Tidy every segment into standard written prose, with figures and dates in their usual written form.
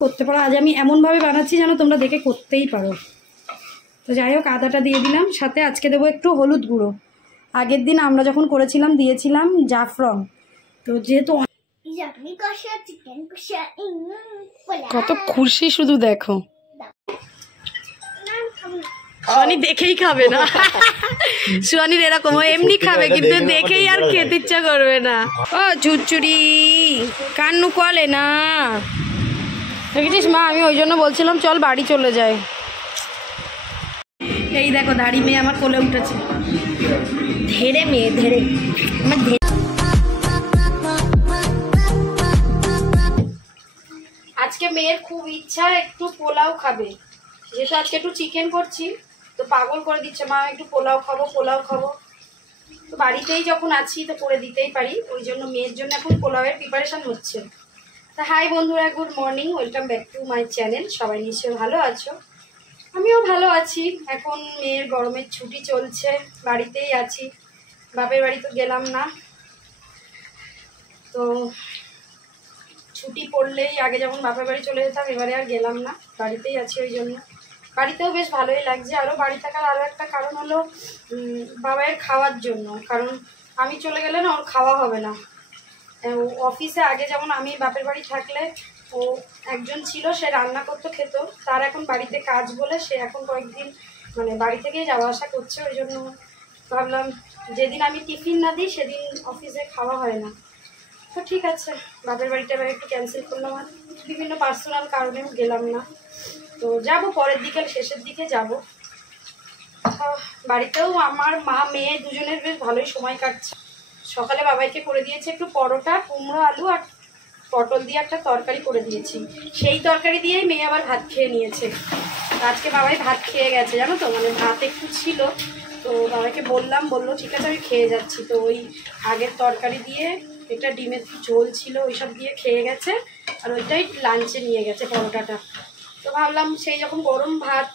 করতে পারো। আজ আমি এমনভাবে বানাচ্ছি যেন তোমরা দেখে করতেই পারো। তো যাই হোক, আদাটা দিয়ে দিলাম, সাথে আজকে দেবো একটু হলুদ গুঁড়ো। আগের দিন আমরা যখন করেছিলাম দিয়েছিলাম জাফরান। তো যেহেতু কত খুশি শুধু দেখো, সুয়ানি দেখেই খাবে না। সুয়ানির এরকম এমনি খাবে কিন্তু দেখেই আর খেতে ইচ্ছা করবে না। ও চুরচুরি কান্নু কলে না, দেখেছিস মা? আমি ওই জন্য বলছিলাম চল বাড়ি চলে যায়। এই দেখো দাড়ি মেয়ে আমার কোলে উঠেছে, ধেড়ে মেয়ে ধেড়ে আমার আজকে মেয়ের খুব ইচ্ছা একটু পোলাও খাবে, যেহেতু আজকে একটু চিকেন করছি তো পাগল করে দিচ্ছে, মা একটু পোলাও খাবো পোলাও খাবো। তো বাড়িতেই যখন আছি তো করে দিতেই পারি, ওই জন্য মেয়ের জন্য এখন পোলাওয়ের প্রিপারেশন হচ্ছে। তা হাই বন্ধুরা, good morning, welcome back to my channel. সবাই নিশ্চয়ই ভালো আছো, আমিও ভালো আছি। এখন মেয়ের গরমের ছুটি চলছে, বাড়িতেই আছি, বাপের বাড়ি তো গেলাম না। তো ছুটি পড়লেই আগে যেমন বাপের বাড়ি চলে যেতাম, এবারে আর গেলাম না, বাড়িতেই আছি। ওই জন্য বাড়িতেও বেশ ভালোই লাগছে। আরও বাড়ি থাকার আরও একটা কারণ হলো বাবাইয়ের খাওয়ার জন্য, কারণ আমি চলে গেলে না ওর খাওয়া হবে না। অফিসে আগে যেমন আমি বাপের বাড়ি থাকলে ও একজন ছিল, সে রান্না করতো খেত, তার এখন বাড়িতে কাজ বলে সে এখন কয়েকদিন মানে বাড়ি থেকেই যাওয়া আসা করছে। ওই জন্য ভাবলাম যেদিন আমি টিফিন না দিই সেদিন অফিসে খাওয়া হয় না। তো ঠিক আছে, বাপের বাড়িটা এবার একটু ক্যান্সেল করলাম, আর বিভিন্ন পার্সোনাল কারণেও গেলাম না। তো যাব পরের দিকে, শেষের দিকে যাব। বাড়িতেও আমার মা মেয়ে দুজনের বেশ ভালোই সময় কাটছে। সকালে বাবাইকে করে দিয়েছে একটু পরোটা, কুমড়ো আলু আর পটল দিয়ে একটা তরকারি করে দিয়েছি, সেই তরকারি দিয়েই মেয়ে আবার ভাত খেয়ে নিয়েছে। আজকে বাবাই ভাত খেয়ে গেছে জানো তো, মানে ভাত একটু ছিল তো বাবাকে বললাম, বললো ঠিক আছে আমি খেয়ে যাচ্ছি। তো ওই আগের তরকারি দিয়ে একটা ডিমের ঝোল ছিল ওইসব দিয়ে খেয়ে গেছে, আর ওইটাই লাঞ্চে নিয়ে গেছে পরোটাটা। তো ভাবলাম সেই যখন গরম ভাত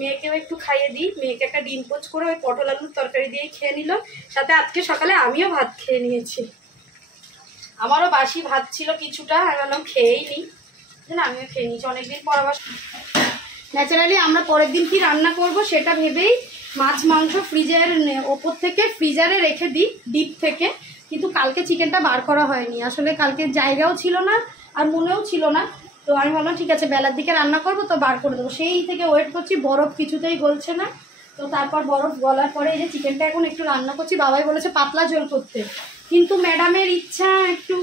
মেয়েকেও একটু খাইয়ে দিই, মেয়েকে একটা ডিম পোচ করে ওই পটল আলুর তরকারি দিয়েই খেয়ে নিল, সাথে আজকে সকালে আমিও ভাত খেয়ে নিয়েছি। আমারও বাসি ভাত ছিল কিছুটা, আর ভাবলাম খেয়েই নিই, না আমিও খেয়ে নিয়েছি অনেকদিন পর। আবার ন্যাচারালি আমরা পরের দিন কি রান্না করব সেটা ভেবেই মাছ মাংস ফ্রিজের ওপর থেকে ফ্রিজারে রেখে দিই ডিপ থেকে, কিন্তু কালকে চিকেনটা বার করা হয়নি, আসলে কালকে জায়গাও ছিল না আর মনেও ছিল না। তো আমি ভাবলাম ঠিক আছে বেলার দিকে রান্না করব তো বার করে দেবো, সেই থেকে ওয়েট করছি, বরফ কিছুতেই গলছে না। তো তারপর বরফ গলার পরে এই যে চিকেনটা এখন একটু রান্না করছি, বাবাই বলেছে পাতলা ঝোল করতে, কিন্তু ম্যাডামের ইচ্ছা একটু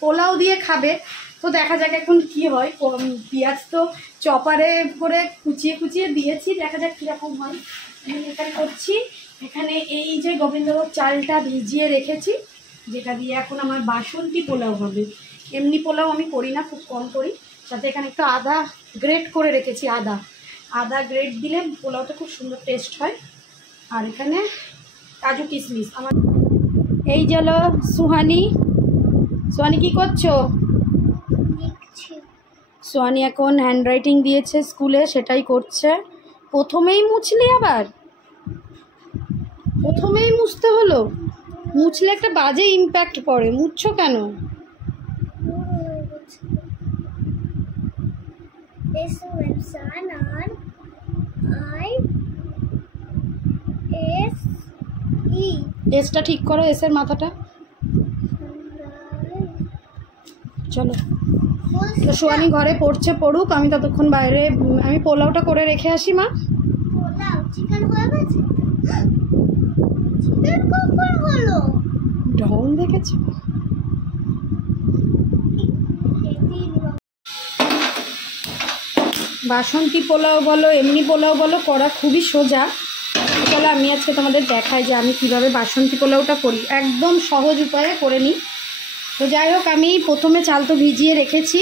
পোলাও দিয়ে খাবে। তো দেখা যাক এখন কি হয়, পেঁয়াজ তো চপারে করে কুচিয়ে কুচিয়ে দিয়েছি, দেখা যাক কীরকম হয়। এখানে করছি, এখানে এই যে গোবিন্দভোগ চালটা ভিজিয়ে রেখেছি, যেটা দিয়ে এখন আমার বাসন্তী পোলাও হবে। এমনি পোলাও আমি করি না, খুব কম করি। সাথে এখানে একটু আদা গ্রেট করে রেখেছি, আদা গ্রেট দিলে পোলাওটা খুব সুন্দর টেস্ট হয়। আর এখানে কাজু কিশমিশ। আমার এই গেল সুহানি। সুহানি কি করছো? সুহানি এখন হ্যান্ডরাইটিং দিয়েছে স্কুলে, সেটাই করছে। প্রথমেই মুছলি, আবার প্রথমেই মুছতে হলো? মুছলে একটা বাজে ইম্প্যাক্ট পড়ে, মুছছো কেন? এসটা ঠিক করো, এসের মাথাটা। চলো, তো সুহানি ঘরে পড়ছে, পড়ুক, আমি ততক্ষণ বাইরে আমি পোলাওটা করে রেখে আসি। মা ঢং দেখেছ? বাসন্তী পোলাও বলো এমনি পোলাও বলো, করা খুবই সোজা। চলো আমি আজকে তোমাদের দেখাই যে আমি কিভাবে বাসন্তী পোলাওটা করি, একদম সহজ উপায়ে করে নিই। তো যাই হোক, আমি প্রথমে চাল তো ভিজিয়ে রেখেছি,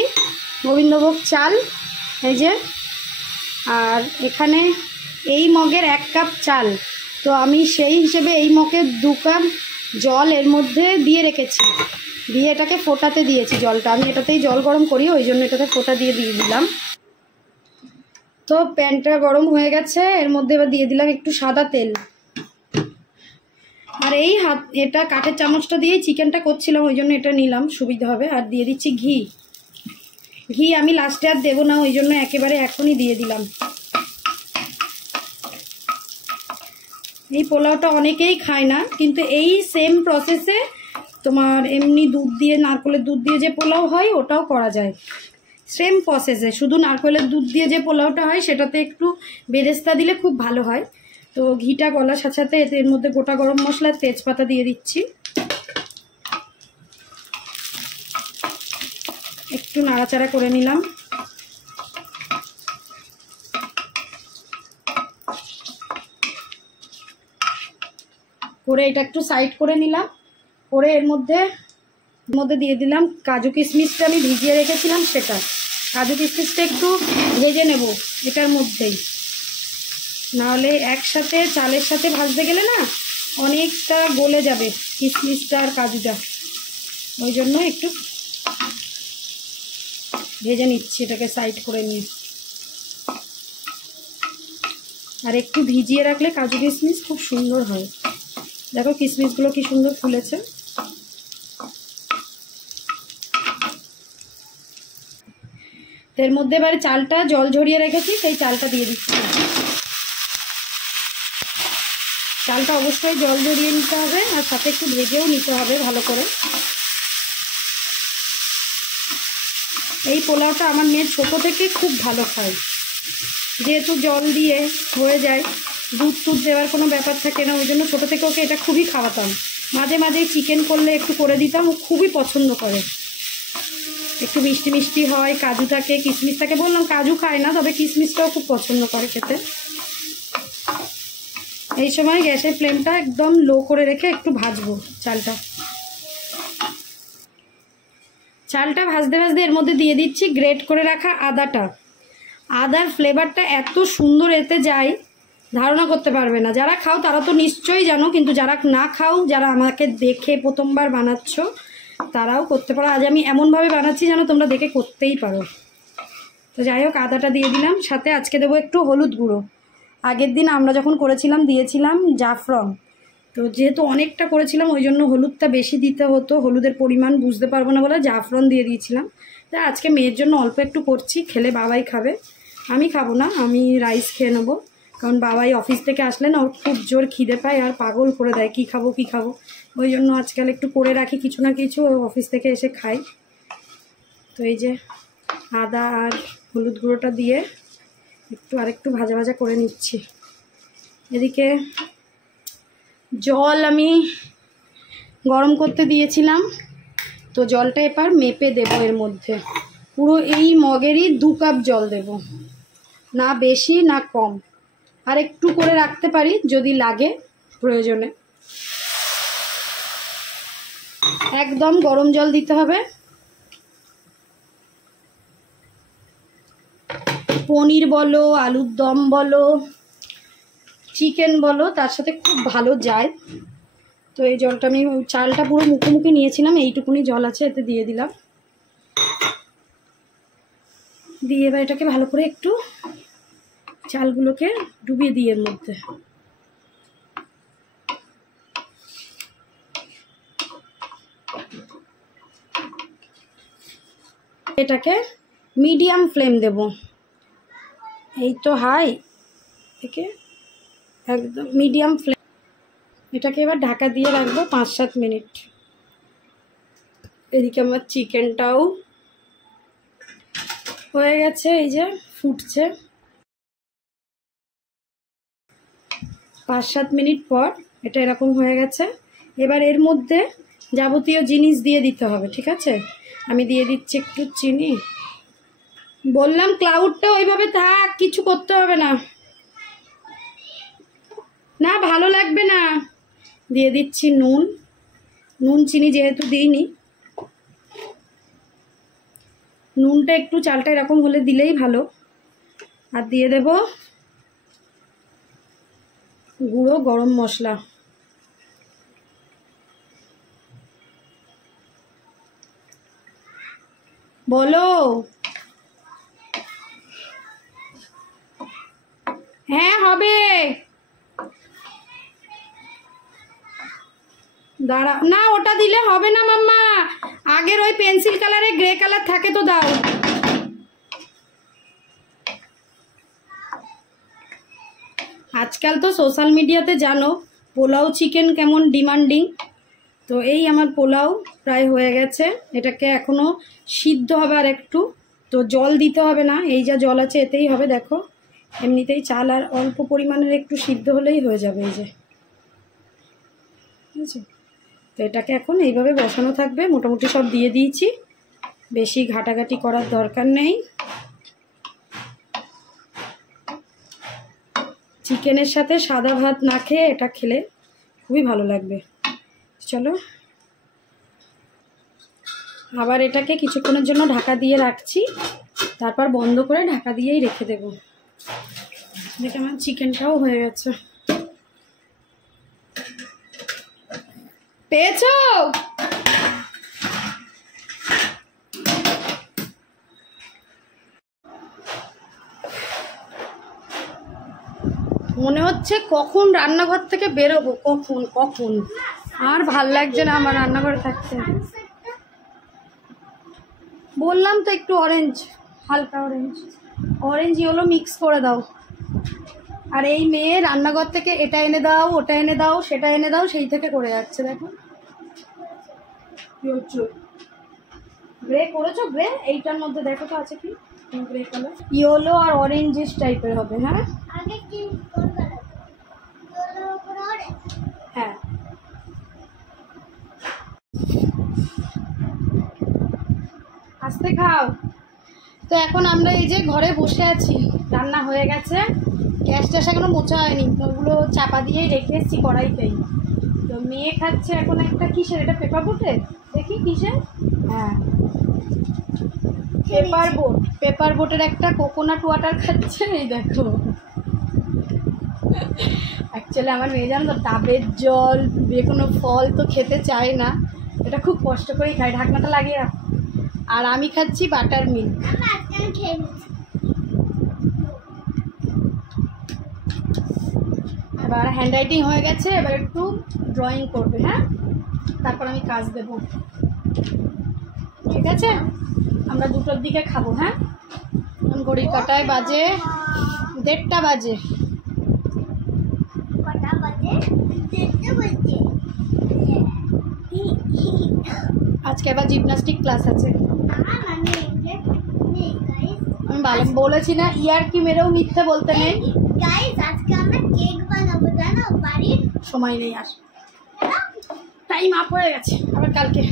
গোবিন্দভোগ চাল এই যে, আর এখানে এই মগের 1 কাপ চাল, তো আমি সেই হিসেবে এই মগের 2 কাপ জল এর মধ্যে দিয়ে রেখেছি, দিয়ে এটাকে ফোটাতে দিয়েছি জলটা। আমি এটাতেই জল গরম করি, ওই জন্য এটাতে ফোটা দিয়ে দিলাম। তো প্যানটা গরম হয়ে গেছে, এর মধ্যে এবার দিয়ে দিলাম একটু সাদা তেল। আর এই এটা কাঠের চামচটা দিয়েই চিকেনটা করছিলাম, ওই জন্য এটা নিলাম, সুবিধা হবে। আর দিয়ে দিচ্ছি ঘি। ঘি আমি লাস্টে আর দেবো না, ওই জন্য একেবারে এখনই দিয়ে দিলাম। এই পোলাওটা অনেকেই খায় না, কিন্তু এই সেম প্রসেসে তোমার এমনি দুধ দিয়ে, নারকেলের দুধ দিয়ে যে পোলাও হয় ওটাও করা যায়। সেম প্রসেসে, শুধু নারকেলের দুধ দিয়ে যে পোলাওটা হয় সেটাতে একটু বেরেস্তা দিলে খুব ভালো হয়। তো ঘিটা গলার সাথে সাথে এর মধ্যে গোটা গরম মশলা, তেজপাতা দিয়ে দিচ্ছি। একটু নাড়াচাড়া করে নিলাম। করে এটা একটু সাইড করে নিলাম। করে এর মধ্যে দিয়ে দিলাম কাজু কিশমিশটা আমি ভিজিয়ে রেখেছিলাম সেটা। কাজু কিশমিশটা একটু ভেজে নেব এটার মধ্যেই, নাহলে একসাথে চালের সাথে ভাজতে গেলে না অনেকটা গলে যাবে কিশমিশটা আর কাজুটা, ওই জন্য একটু ভেজে নিচ্ছি এটাকে সাইড করে নিয়ে। আর একটু ভিজিয়ে রাখলে কাজু কিশমিশ খুব সুন্দর হয়। দেখো কিশমিশগুলো কি সুন্দর ফুলেছে। এর মধ্যে এবারে চালটা জল ঝরিয়ে রেখেছি, সেই চালটা দিয়ে দিচ্ছি। চালটা অবশ্যই জল ঝরিয়ে নিতে হবে, আর সাথে একটু ভেজেও নিতে হবে ভালো করে। এই পোলাওটা আমার মেয়ে ছোটো থেকে খুব ভালো খায়, যেহেতু জল দিয়ে হয়ে যায়, দুধ টুধ দেওয়ার কোনো ব্যাপার থাকে না, ওই জন্য ছোটো থেকে ওকে এটা খুবই খাওয়াতাম। মাঝে মাঝে চিকেন করলে একটু করে দিতাম, ও খুবই পছন্দ করে। একটু মিষ্টি মিষ্টি হয়, কাজু থাকে, কিশমিশ থাকে। বললাম কাজু খায় না, তবে কিশমিশটাও খুব পছন্দ করে খেতে। এই সময় গ্যাসের ফ্লেমটা একদম লো করে রেখে একটু ভাজবো চালটা। চালটা ভাজতে ভাজতে এর মধ্যে দিয়ে দিচ্ছি গ্রেট করে রাখা আদাটা। আদার ফ্লেভারটা এত সুন্দর এতে যায়, ধারণা করতে পারবে না। যারা খাও তারা তো নিশ্চয়ই জানো, কিন্তু যারা না খাও, যারা আমাকে দেখে প্রথমবার বানাচ্ছ, তারাও করতে পারো। আজ আমি এমনভাবে বানাচ্ছি যেন তোমরা দেখে করতেই পারো। তো যাই হোক, আদাটা দিয়ে দিলাম। সাথে আজকে দেবো একটু হলুদ গুঁড়ো। আগের দিন আমরা যখন করেছিলাম দিয়েছিলাম জাফরান, তো যেহেতু অনেকটা করেছিলাম ওই জন্য হলুদটা বেশি দিতে হতো, হলুদের পরিমাণ বুঝতে পারবো না বলে জাফরান দিয়ে দিয়েছিলাম। তা আজকে মেয়ের জন্য অল্প একটু করছি, খেলে বাবাই খাবে, আমি খাবো না, আমি রাইস খেয়ে নেবো। কারণ বাবাই অফিস থেকে আসলে না ওর খুব জোর খিদে পায় আর পাগল করে দেয় কী খাবো কী খাবো, ওই জন্য আজকাল একটু করে রাখি কিছু না কিছু, অফিস থেকে এসে খাই। তো এই যে আদা আর হলুদ গুঁড়োটা দিয়ে একটু আরেকটু ভাজা ভাজা করে নিচ্ছি। এদিকে জল আমি গরম করতে দিয়েছিলাম, তো জলটা এবার মেপে দেবো এর মধ্যে। পুরো এই মগেরই 2 কাপ জল দেব, না বেশি না কম। আর একটু করে রাখতে পারি যদি লাগে প্রয়োজনে। একদম গরম জল দিতে হবে। পনির বলো, আলুর দম বলো, চিকেন বলো, তার সাথে খুব ভালো যায়। তো এই জলটা আমি, চালটা পুরো মুখোমুখি নিয়েছিলাম, এইটুকুনি জল আছে, এতে দিয়ে দিলাম। দিয়ে এবার এটাকে ভালো করে একটু চালগুলোকে ডুবিয়ে দিই এর মধ্যে। এটাকে মিডিয়াম ফ্লেম দেব, এই তো হাই থেকে একদম মিডিয়াম ফ্লেম। এটাকে এবার ঢাকা দিয়ে রাখবো 5-7 মিনিট। এদিকে আমার চিকেনটাও হয়ে গেছে, এই যে ফুটছে। 5-7 মিনিট পর এটা এরকম হয়ে গেছে। এবার এর মধ্যে যাবতীয় জিনিস দিয়ে দিতে হবে, ঠিক আছে? আমি দিয়ে দিচ্ছি একটু চিনি। বললাম ক্লাউডটা ওইভাবে থাক, কিছু করতে হবে না, না ভালো লাগবে না। দিয়ে দিচ্ছি নুন, নুন চিনি যেহেতু দিইনি, নুনটা একটু চালটা এরকম হলে দিলেই ভালো। আর দিয়ে দেব গুঁড়ো গরম মশলা। বলো, হ্যাঁ হবে, দাঁড়া না, ওটা দিলে হবে না মাম্মা, আগের ওই পেন্সিল কালারে গ্রে কালার থাকে তো দাও। আজকাল তো সোশ্যাল মিডিয়াতে জানো পোলাও চিকেন কেমন ডিমান্ডিং। তো এই আমার পোলাও প্রায় হয়ে গেছে, এটাকে এখনও সিদ্ধ হবে আর একটু, তো জল দিতে হবে না, এই যা জল আছে এতেই হবে। দেখো এমনিতেই চাল আর অল্প পরিমাণের একটু সিদ্ধ হলেই হয়ে যাবে। এই যে ঠিক আছে, তো এটাকে এখন এইভাবে বসানো থাকবে। মোটামুটি সব দিয়ে দিয়েছি, বেশি ঘাটাঘাটি করার দরকার নেই। চিকেনের সাথে সাদা ভাত না খেয়ে এটা খেলে খুবই ভালো লাগবে। চলো আবার এটাকে কিছুক্ষণের জন্য ঢাকা দিয়ে রাখছি, তারপর বন্ধ করে ঢাকা দিয়েই রেখে দেবো। দেখে আমার চিকেনটাও হয়ে গেছে। পেয়েছো? মনে হচ্ছে কখন রান্নাঘর থেকে বেরোবো, কখন কখন। আর ভাল লাগছে না আমার রান্নাঘরে থাকতে। বললাম তো একটু অরেঞ্জ, হালকা অরেঞ্জ, অরেঞ্জ ইয়েলো মিক্স করে দাও। আর এই মেয়ে রান্নাঘর থেকে এটা এনে দাও, ওটা এনে দাও, সেটা এনে দাও, সেই থেকে করে যাচ্ছে। দেখো গ্রে করেছো? গ্রে এইটার মধ্যে দেখো তো আছে কি গ্রে কালার, ইয়েলো আর অরেঞ্জিস টাইপের হবে। হ্যাঁ হ্যাঁ, আস্তে খাও। তো এখন আমরা এই যে ঘরে বসে আছি, রান্না হয়ে গেছে, গ্যাস ট্যাস এখনো মোছা হয়নি, তো ওগুলো চাপা দিয়েই রেখে এসেছি কড়াইতেই। তো মেয়ে খাচ্ছে এখন একটা কিসের, এটা পেপার বোটে, দেখি কিসের, হ্যাঁ পেপার বোট, পেপার বোটের একটা কোকোনাট ওয়াটার খাচ্ছে। এই দেখো অ্যাকচুয়ালি আমার মেয়ে জানো তো ডাবের জল যে কোনো ফল তো খেতে চায় না, এটা খুব কষ্ট করেই খায়। ঢাকনাটা লাগিয়ে রাখো। আর আমি খাচ্ছি বাটার মিল্ক। এবার হ্যান্ড রাইটিং হয়ে গেছে, এবার একটু ড্রয়িং করবে। হ্যাঁ তারপর আমি কাজ দেব, ঠিক আছে? আমরা 2টোর দিকে খাবো। হ্যাঁ ঘড়ির কাঁটায় বাজে 1:30 বাজে। আজকে আবার জিমনাস্টিক ক্লাস আছে। আমি বলেছি না ইয়ার কি মেরেও মিথ্যে বলতে নেই। আজকে আমরা কেক বানাবো জানো, বাড়ির সময় নেই, আর টাইম আপ হয়ে গেছে, আবার কালকে।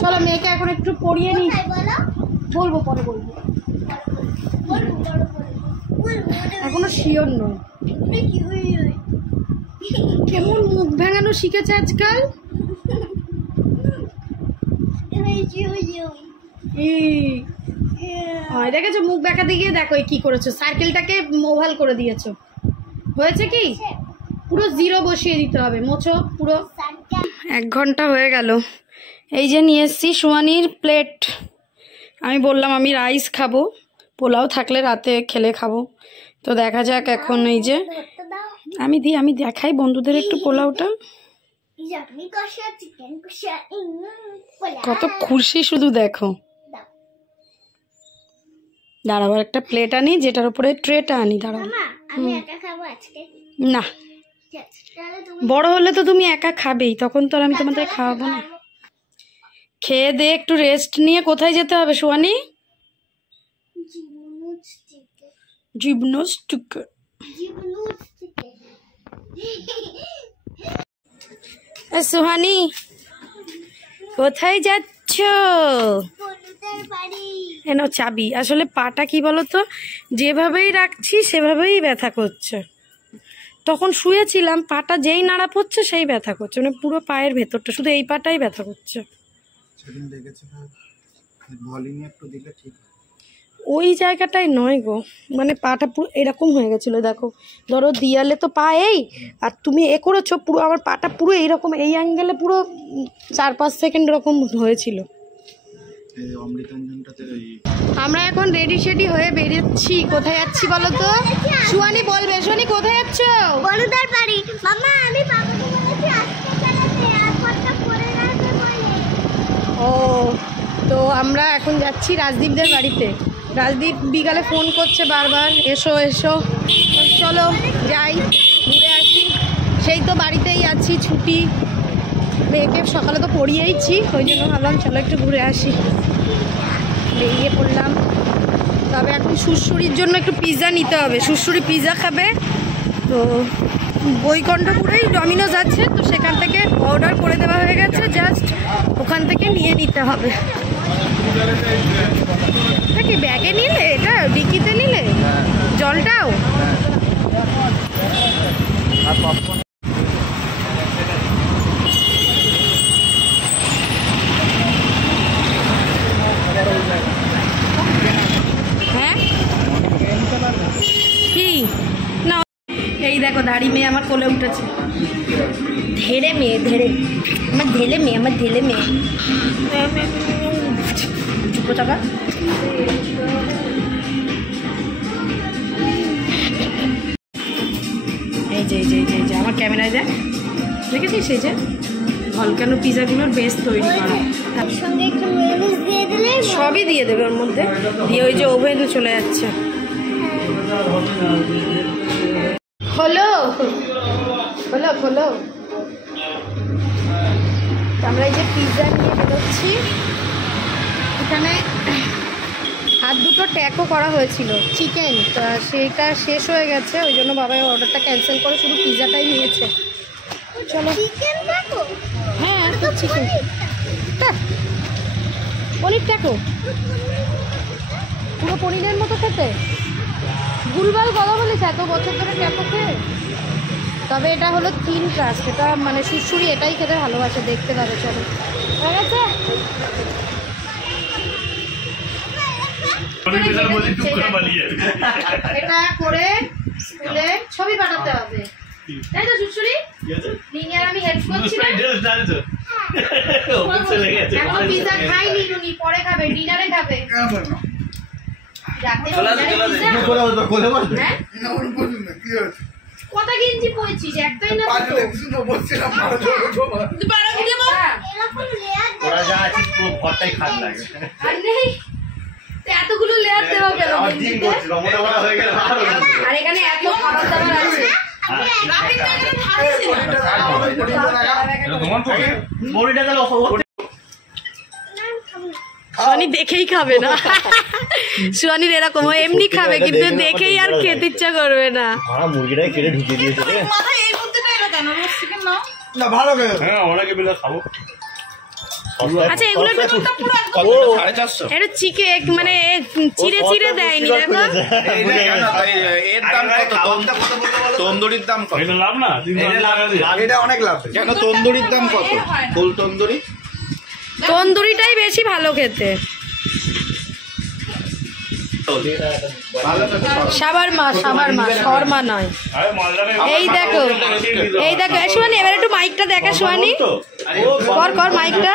চলো মেয়েকে এখন একটু পড়িয়ে নি, বলবো পরে বলবো, এখনো শিওর নয়। কেমন মুখ ভেঙানো শিখেছে আজকাল। দেখেছো মুখ বেঁকাতে গিয়ে দেখো কি করেছো, সার্কেলটাকে ওভাল করে দিয়েছো। হয়েছে কি, পুরো 0 বসিয়ে দিতে হবে। মোছো পুরো। 1 ঘন্টা হয়ে গেল। এই যে নিয়ে এসছি সুয়ানির প্লেট। আমি বললাম আমি রাইস খাবো, পোলাও থাকলে রাতে খেলে খাবো। তো দেখা যাক এখন। এই যে আমি দেখাই বন্ধুদের একটু পোলাওটা, কত খুশি শুধু দেখো। দাঁড়াবার একটা প্লেট আনি, যেটার উপরে ট্রেটা আনি। দাঁড়াও না, বড় হলে তো তুমি একা খাবেই, তখন তো আর আমি তোমাদের খাওয়াবো না। খেয়ে দে একটু রেস্ট নিয়ে কোথায় যেতে হবে সুয়ানি? জিমনাস্টিক। সুহানি কোথায় যাচ্ছ? এনো চাবি। আসলে পাটা কি বলতো, যেভাবেই রাখছি সেভাবেই ব্যথা করছে। তখন শুয়েছিলাম, পাটা যেই নাড়া পড়ছে সেই ব্যথা করছে, মানে পুরো পায়ের ভেতরটা, শুধু এই পাটাই ব্যথা করছে। ওই জায়গাটাই নয় গো, মানে পাটা পুরো এরকম হয়ে গেছিলো। দেখো ধরো দিয়ালে তো পা এই, আর তুমি এ করেছো, পুরো আমার পাটা পুরো এইরকম, এই অ্যাঙ্গেলে পুরো 4-5 সেকেন্ড এরকম হয়েছিল। আমরা এখন রেডি শেডি হয়ে বেরিয়েছি। কোথায় যাচ্ছি বলো তো? সুয়ানি বলবে। সুয়ানি কোথায় যাচ্ছ? বলুদার বাড়ি। মামা আমি বাবাকে বলেছি আজকে চালাতে, এয়ারপোর্টটা পরে রাখবে বলে। ও তো আমরা এখন যাচ্ছি রাজদীপদের বাড়িতে। রাজদীপ বিকালে ফোন করছে বারবার, এসো এসো, চলো যাই ঘুরে আসি। সেই তো বাড়িতেই আছি, ছুটি, মেয়েকে সকালে তো পড়িয়েইছি, ওই জন্য ভাবলাম চলো একটু ঘুরে আসি। বেরিয়ে পড়লাম। তবে এখন শ্বশুরির জন্য একটু পিৎজা নিতে হবে, শ্বশুরি পিৎজা খাবে। তো বৈকণ্ঠপুরেই ডমিনোজ আছে, তো সেখান থেকে অর্ডার করে দেওয়া হয়ে গেছে, জাস্ট ওখান থেকে নিয়ে নিতে হবে। এটা কি ব্যাগে নিলে, এটা ডিকিতে নিলে, জলটাও? হ্যাঁ কি না, এই দেখো দাড়ি মেয়ে আমার কোলে উঠেছে। ধেড়ে মেয়ে, ধেড়ে আমার, ঢেলে মেয়ে আমার, ঢেলে মেয়ে। চুপ থাকা। এই যে এই যে এই যে আমার ক্যামেরায় দেখ, দেখেছিস সেই যে ভলকানো পিজাগুলোর বেস তৈরি করা, সবই দিয়ে দেবে ওর মধ্যে দিয়ে, ওই যে ওভেনে চলে যাচ্ছে। হলো হলো হলো, আমরা এই যে পিৎজা নিয়ে বেরোচ্ছি। এখানে আর দুটো ট্যাকও করা হয়েছিল চিকেন, তো সেইটা শেষ হয়ে গেছে, ওই জন্য বাবা অর্ডারটা ক্যান্সেল করে শুধু পিৎজাটাই নিয়েছে। চলো। হ্যাঁ চিকেন, পনির ট্যাকো পুরো পনিরের মতো খেতে, ভুলভাল কথা বলিস এত বছর ধরে ট্যাকো খেয়ে। তবে এটা হলো 3 ক্রাস্ট, এটা মানে শ্বশুরি এটাই খেতে ভালোবাসে, দেখতে পাবে। চলো হয়ে গেছে। এটা করে স্কুলে ছবি পাঠাতে হবে, তাই তো শ্বশুরি? নিনি আর আমি হেল্প করছিলাম। এখন পিৎজা খাইনি নুনি, পরে খাবে, ডিনারে খাবে। কটা গেঞ্জি পরেছিস? একটাই না এতগুলো লেয়ার দেওয়া গেল, আর এখানে এত খাবার দাবার আছে। সুয়ানি দেখেই খাবে না, সুয়ানির এরকম এমনি খাবে কিন্তু দেখেই আর খেতে ইচ্ছা করবে না। মুরগিটাকে কেটে ঢুকিয়ে দিয়েছে আচ্ছা এগুলো একটু চিকেন মানে চিড়ে চিড়ে দেয়নি, দেখো এর দাম কত? তন্দুরির দাম কত? লাভ না, এটা অনেক লাভ। কেন তন্দুরির দাম কত? ফুল তন্দুরি, তন্দুরিটাই বেশি ভালো খেতে। শাওয়ারমা, শাওয়ারমা, শর্মা নয়। এই দেখো এই দেখো সুয়ানি, এবার একটু মাইকটা দেখা সুয়ানি, কর কর মাইকটা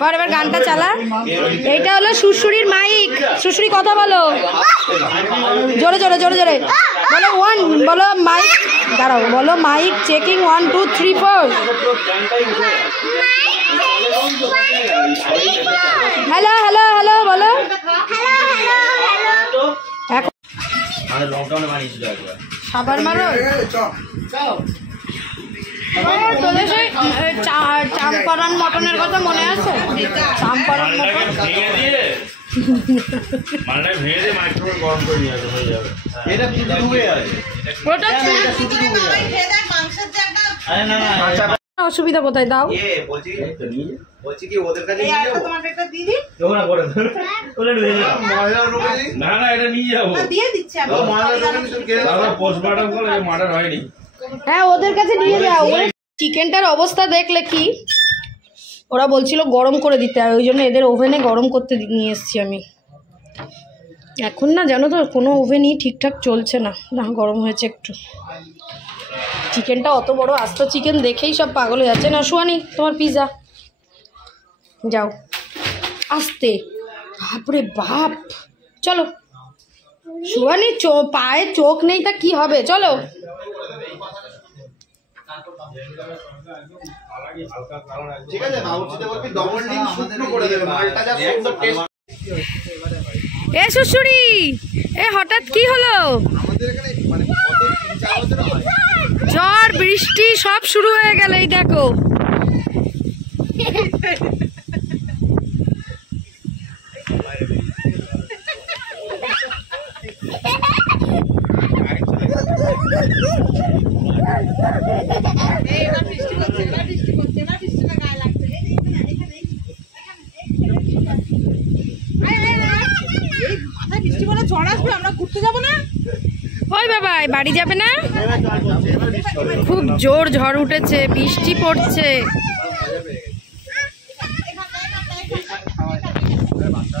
কর, এবার গানটা চালা। এইটা হলো শ্বশুরির মাইক, শ্বশুরি কথা বলো জোরে জোরে জোরে জোরে বলো, ওয়ান বলো মাইক, দাঁড়াও বলো mic checking 1 2 3 4। Hello hello hello বলো। শাওয়ারমার তোদের সেই চাম্পারান মটনের কথা মনে আছে? চাম্পারান মটন অসুবিধা কোথায়? দাও বলছি কি ওদের কাছে হ্যাঁ ওদের কাছে নিয়ে যাও। চিকেনটার অবস্থা দেখলে কি, ওরা বলছিল গরম করে দিতে হয়, ওই জন্য এদের ওভেনে গরম করতে নিয়ে এসেছি আমি। এখন না জানো তো কোনো ওভেনই ঠিকঠাক চলছে না, না গরম হয়েছে একটু। চিকেনটা অত বড় আস্ত চিকেন দেখেই সব পাগল হয়ে যাচ্ছে। না সুয়ানি তোমার পিৎজা, যাও আস্তে, বাপরে বাপ। চলো সুয়ানি, পায়ে চোখ নেই তা কি হবে, চলো। ঠিক আছে, এ শ্বশুরি, এ হঠাৎ কি হলো? ঝড় বৃষ্টি সব শুরু হয়ে গেল, এই দেখো। ওই বাবা, বাড়ি যাবে না? খুব জোর ঝড় উঠেছে, বৃষ্টি পড়ছে।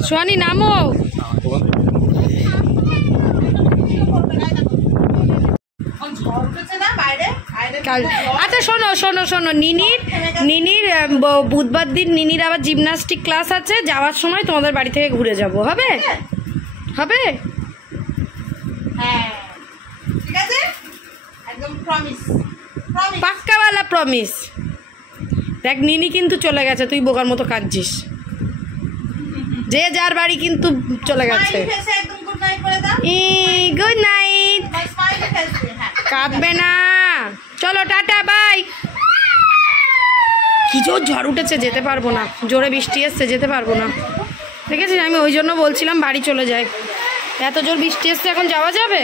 সোয়ানি নামো। আচ্ছা শোনো শোনো শোনো, নিনির বুধবার দিন নিনির আবার জিমনাস্টিক ক্লাস আছে, যাওয়ার সময় তোমাদের বাড়ি থেকে ঘুরে যাব, হবে? হবে? পাক্কাওয়ালা প্রমিস। দেখ নিনি কিন্তু চলে গেছে, তুই বোকার মতো কাঁদছিস। যে যার বাড়ি কিন্তু চলে গেছে। Good night. কাঁদবে না, চলো টাটা বাই। কি জোর ঝড় উঠেছে, যেতে পারবো না, জোরে বৃষ্টি এসছে, যেতে পারবো না। ঠিক আছে, আমি ওই জন্য বলছিলাম বাড়ি চলে যাই। এত জোর বৃষ্টি এসছে, এখন যাওয়া যাবে?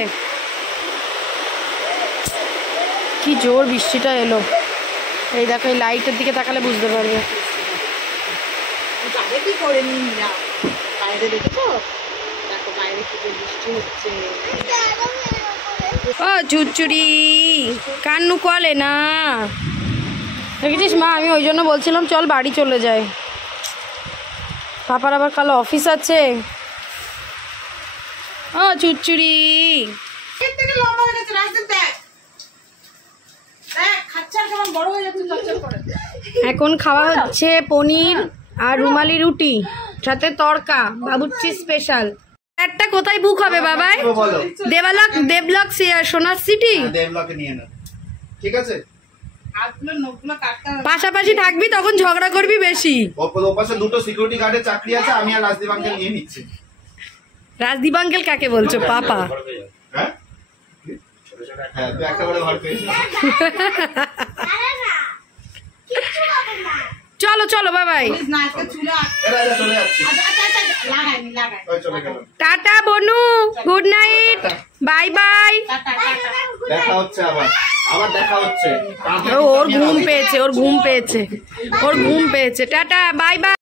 কি জোর বৃষ্টিটা এলো। এই দেখো, এই লাইটের দিকে তাকালে বুঝতে পারবে। ও চুচুরি, কান্নু কলে না, দেখেছিস মা? আমি ওই জন্য বলছিলাম চল বাড়ি চলে যাই। পাপার আবার কাল অফিস আছে। ও চুচুরি, এখন খাওয়া হচ্ছে পনির আর রুমালি রুটি, সাথে তড়কা, বাবুর্চি স্পেশাল। একটা কোথায় বুক হবে বাবাই? দেবলক সোনার সিটি। ঠিক আছে, পাশাপাশি থাকবি, তখন ঝগড়া করবি বেশি। ওপাশে দুটো সিকিউরিটি গার্ডের চাকরি আছে, আমি আর রাজদীপ আঙ্কেল নিয়ে নিচ্ছি। রাজদীপ আঙ্কেল কাকে বলছো? পাপা। হ্যাঁ, তুই একটা করে ঘর পেয়েছিস। চলো চলো বাবাই, টাটা বনু, গুড নাইট, বাই বাই। দেখা হচ্ছে, আবার দেখা হচ্ছে। ওর ঘুম পেয়েছে, ওর ঘুম পেয়েছে, টাটা বাই বাই।